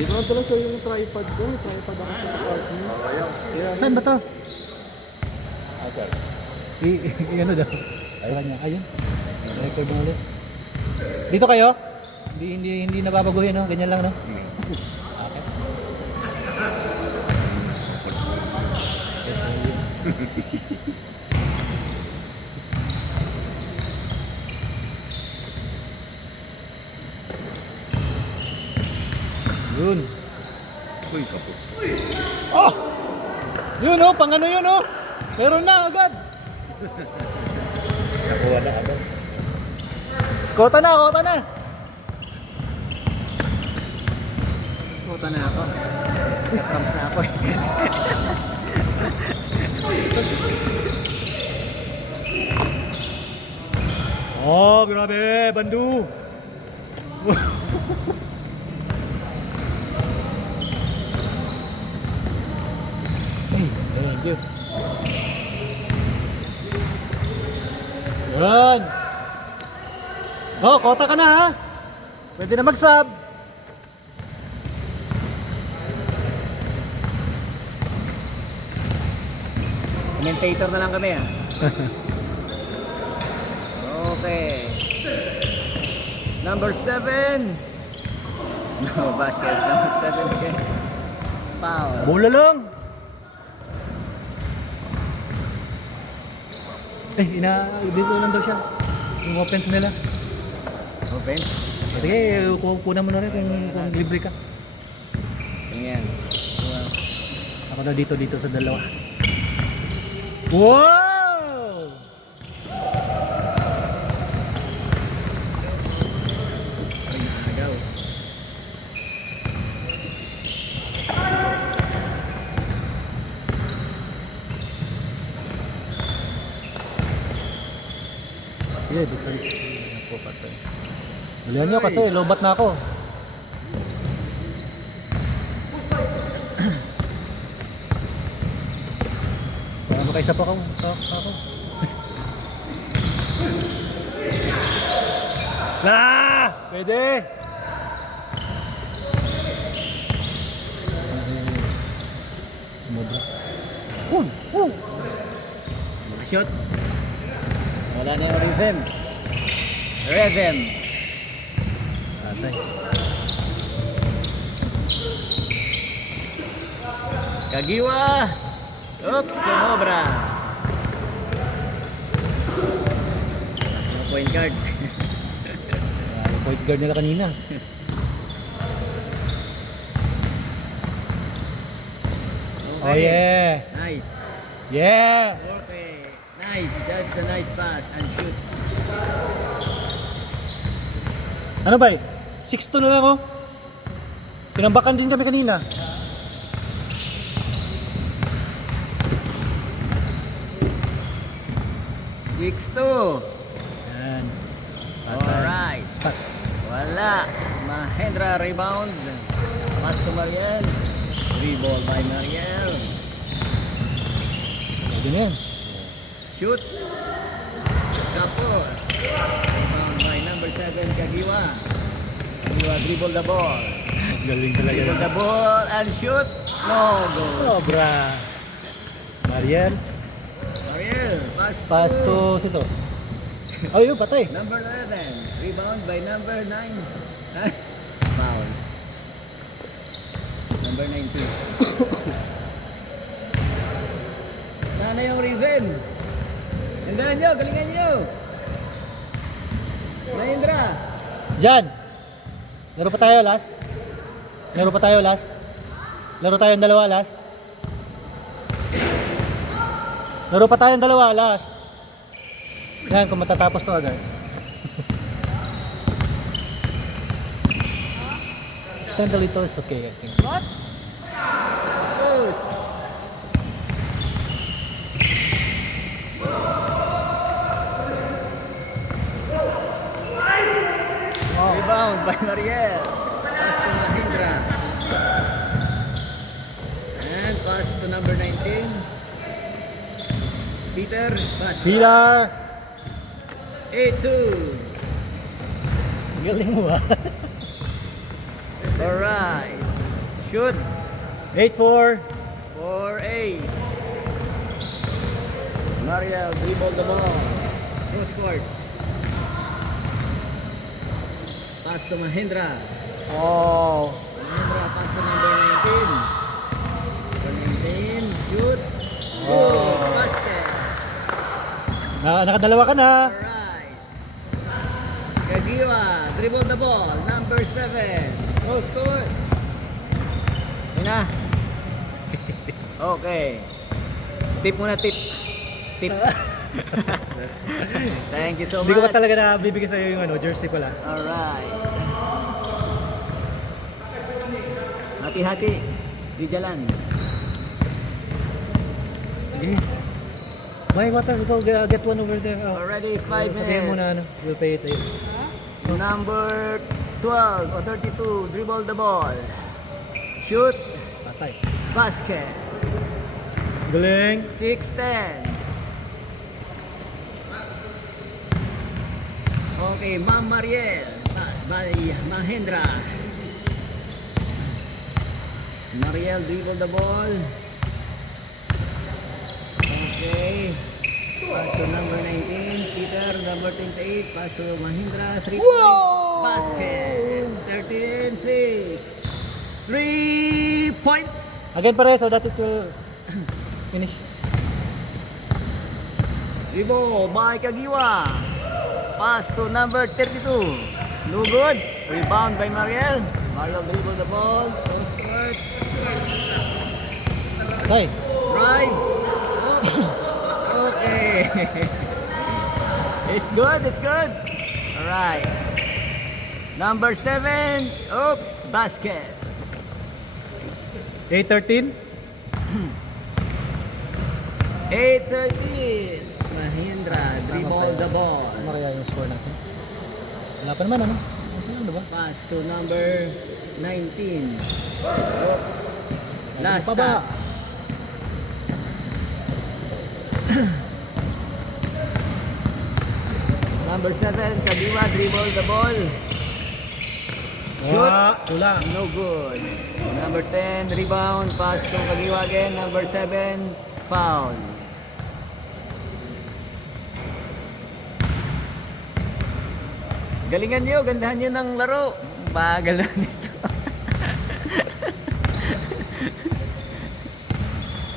Di ko nagdala sa'yo yung tripod ko. Tripod ako sa apartment. Saan ba to? Ah, sir. Ano daw? Sa kanya. Ayun. Record mo ulit. Dito kayo? Hindi nababaguhin, no? Ganyan lang, no? Okay. Yun. Uy, kapos. Oh! Yun, oh! Pang ano yun, oh! Meron na agad! Nakuha na agad. Kota na, kota na! Puta na ako. Katrams na ako eh. Oh, grabe! Bandu! Thank you. Yan! Oh, kota ka na ha! Pwede na mag-sub! Commentator na lang kami ah. Okay. Number 7. No basket. Number 7 again. Foul. Bola lang! Dito lang daw siya. Yung offense nila. Open. Sige, kukunan mo na rin kung libre ka. Tingnan. Ako na dito sa dalawa. Wow! Agaw. Sige, dito. Ako patay. Dalihan nyo kasi lobat na ako. Kaya makaisa pa ako. Pwede! Sumobra. Shot. Wala na yung rhythm. Rhythm. Atay. Kagiwa. Oops, sumobra. Point guard. Yung point guard nila kanina. Oh Okay. yeah! Nice. Yeah! Okay. Nice. That's a nice pass and shoot. Ano ba 6-2 na lang oh. Tinambakan din kami kanina. Six two. Yan. Alright. Start. Wala. Mahendra rebound. Pass to Mariel. Rebound by Mariel. Pwede na yan. Shoot. Tapos. Rebound by number 7 Kagiwa. Kagiwa dribble the ball. Galing talaga. Dribble the ball and shoot. No goal. Sobra. Mariel. Mariel. Pass to sito. Oh yun, patay. Number 11. Rebound by number 9. Foul. Number 19. Sana yung rhythm. Tandaan nyo, galingan nyo. Mahindra. Jan. Laro pa tayo last. Laro tayong dalawa last. Yan, kung matatapos to agad. Extend a little is okay, I think. What? Goes. Rebound by Mariel. Pass to Mahindra. And pass to number 19. Peter, pass. Pilar! 8-2. Galing mo ba? Alright. Shoot. 8-4. 4-8. Mariel dribble the ball. Cross court. Pass to Mahindra. Oh. Mahindra pass to number 19. Number 19. Shoot. Oh. Good. Basket. Nakadalawa ka na. Alright. Kagiwa, dribble the ball. Number 7. Cross court. Yun na. Okay. Tip muna, tip. Tip. Thank you so Hindi much. ko pa talaga nabibigay sa'yo yung jersey pala. Alright. Hati-hati. Di jalan. Sige. May water, go get one over there. Oh. Already 5 Sabihin mo na minutes. we'll pay it. Number 12 or 32. Dribble the ball. Shoot. Patay. Basket. Galing. 6-10. Okay, Ma'am Mariel. Mahindra. Mariel dribble the ball. Okay. Pass to number 19. Peter, number 28. Pass to Mahindra. 3 points. Basket. 13-6. 3 points. Again pare, so that it will finish. Dribble by Kagiwa. Pass to number 32. No good. Rebound by Mariel. Mariel dribble the ball. Cross court. Tay. Drive. Okay. It's good. It's good. All right. Number 7. Oops. Basket. 8-13. 8-13. Mahindra dribble the ball. Ano kaya yung score natin? Wala pa naman ano? Ano ba? Pass to number 19. Oops. Last Pa ba? touch. Number 7, Kagiwa dribble the ball. Shoot. Kulang. No good. Number 10, rebound. Pass to Kagiwa again. Number 7, foul. Galingan nyo, gandahan nyo ng laro. Bagal lang nito.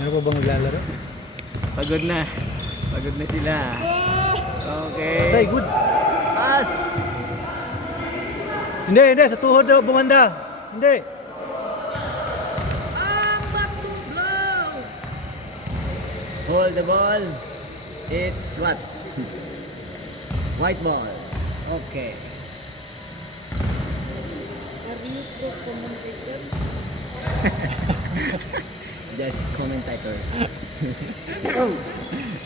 Ano pa bang maglalaro? Pagod na. Pagod na sila. Okay. Tay, good. Pass. Hindi. Sa tuhod daw, bumanda. Hindi. Hold the ball. It's what? White ball. Okay. Just commentator.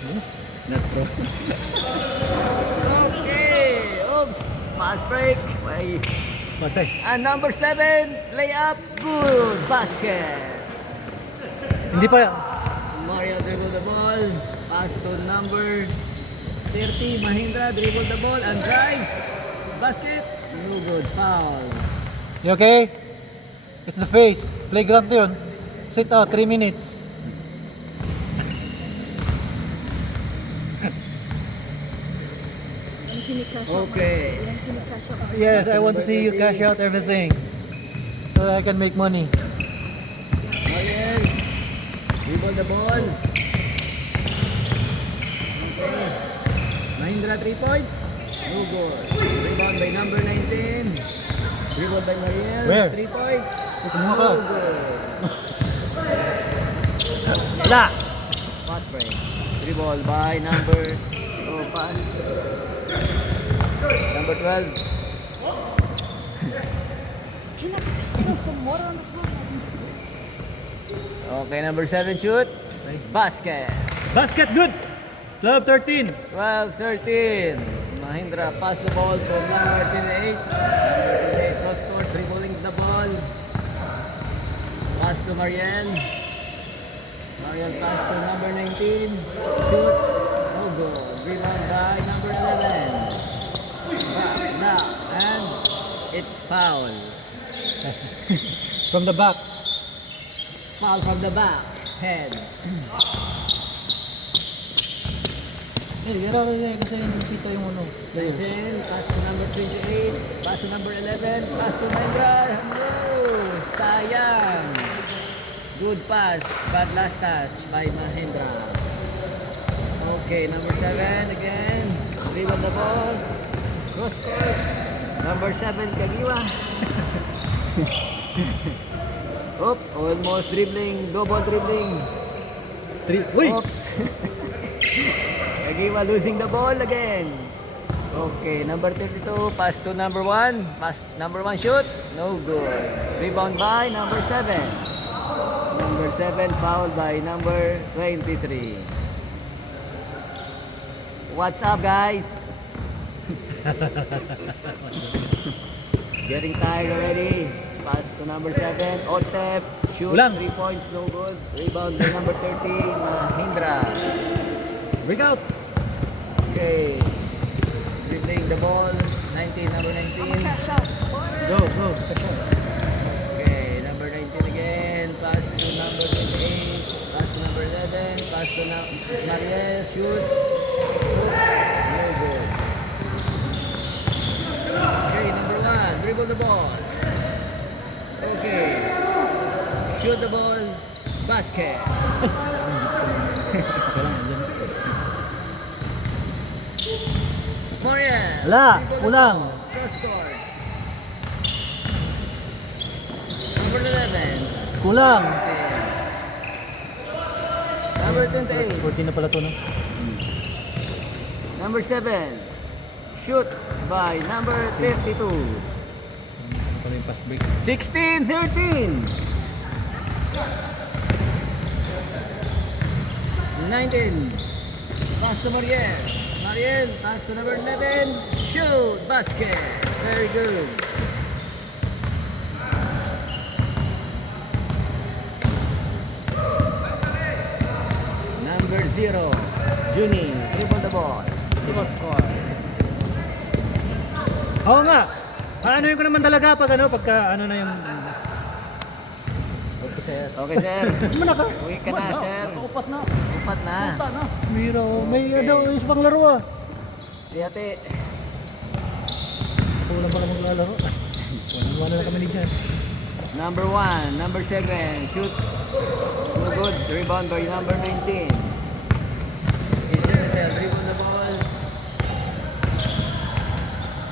Yes. Not pro. Okay. Oops. Pass break. Wait. Patay. And number 7, layup. Good. Basket. Hindi pa. Mario dribble the ball. Pass to number 30. Mahindra dribble the ball and drive. Basket. No good. Foul. You okay? It's the face. Playground yun. Sit out, 3 minutes. Okay. Yes, I want to see you cash out everything. So that I can make money. Mariel. Dribble the ball. Okay. Mahindra 3 points. No good. Rebound by number 19. Dribble by Mariel. Where? 3 points. Kumuha ka. No good. Wala! Fast break. Dribble by number number 12. Okay, number 7 shoot. Basket. Basket, good! 12-13. 12-13. Mahindra pass the ball to number 28. Number 28 cross court, dribbling the ball. Pass to Mariel. Mariel pass to number 19. Shoot. No goal. Rebound by number 11. Back now. And it's foul. From the back. Foul from the back. Head. Gano'n rin kasi nakita yung ano. Players. 19, pass to number 28, pass to number 11, pass to Mendra. No! Sayang! Good pass, bad last touch by Mahendra. Okay, number 7 again. Dribble the ball. Cross court. Number 7, Kagiwa. Oops, almost dribbling, double dribbling. Uy! Oops. Kagiwa losing the ball again. Okay, number 32, pass to number 1. Pass, number 1 shoot. No good. Rebound by number 7. Number 7 fouled by number 23. What's up, guys? Getting tired already. Pass to number 7. Otep. Shoot. Ulang. 3 points. No good. Rebound by number 30. Mahindra. Break out! Okay. Dribbling the ball. 19. Number 19. Go, go. Okay. Number 19 again. Pass to number 28. Pass to number 11. Pass to Mariel. Shoot. No good. Okay. Number 1. Dribble the ball. Okay. Shoot the ball. Basket. Mariel. Wala, Dribble the kulang. ball. Cross court. Number 11. Kulang! Number 28. 14 na pala to, no? Number 7. Shoot by number 52. Ano pala yung fast break? 16-13. 19. Pass to Mariel. Mariel, pass to number 11. Shoot, basket. Very good. Number 0. Juni, dribble the ball. Cross court. Oo nga! Ano ko naman talaga pag ano, pagka ano na yung... Okay, sir. Okay, sir. Mana ka? Uwi ka na, sir. Upat na. Upat na. Mira, may ano, isa pang laro ah. Di ate. Kulang pala maglalaro. Wala na kami dyan. Number 1, number 7, shoot. No good. Rebound by number 19. Israel, dribble the ball.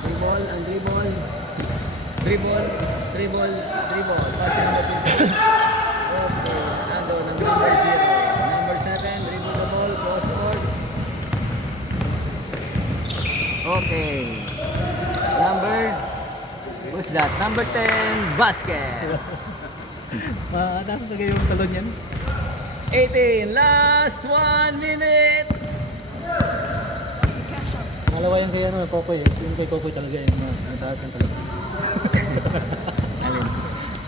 Dribble and dribble. Dribble, dribble, dribble. Pass to number 20. Okay, Nando, number 0. Number 7, dribble the ball, cross court. Okay. Who's that? Number 10, basket. Nasa tagay yung talon yan. 18, last 1 minute. Malawa yan kay ano, Kokoy. Yung kay Kokoy talaga yung nataasan talaga. Alin?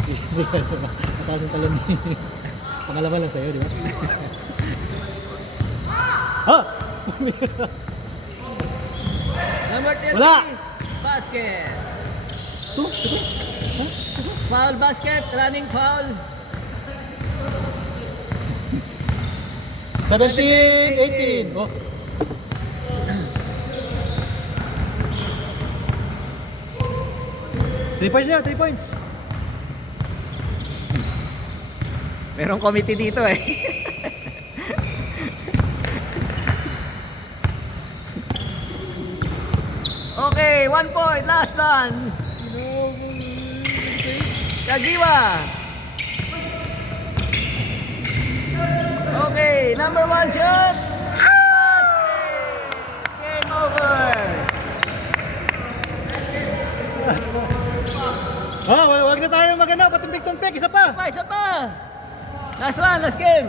Kasi ano, nataasan talon niya. Pangalawa lang sa'yo, di ba? Ha! Number 30, Wala! basket. Two seconds. Huh? Foul basket, running foul. 17, 18. Oh. Three points na, 3 points. Merong committee dito eh. Okay, 1 point, last one. Kagiwa. Okay, number 1 shot. Basket. Game over. Wag na tayo magana, patimpik-tumpik, isa pa. Isa pa. Last one, last game.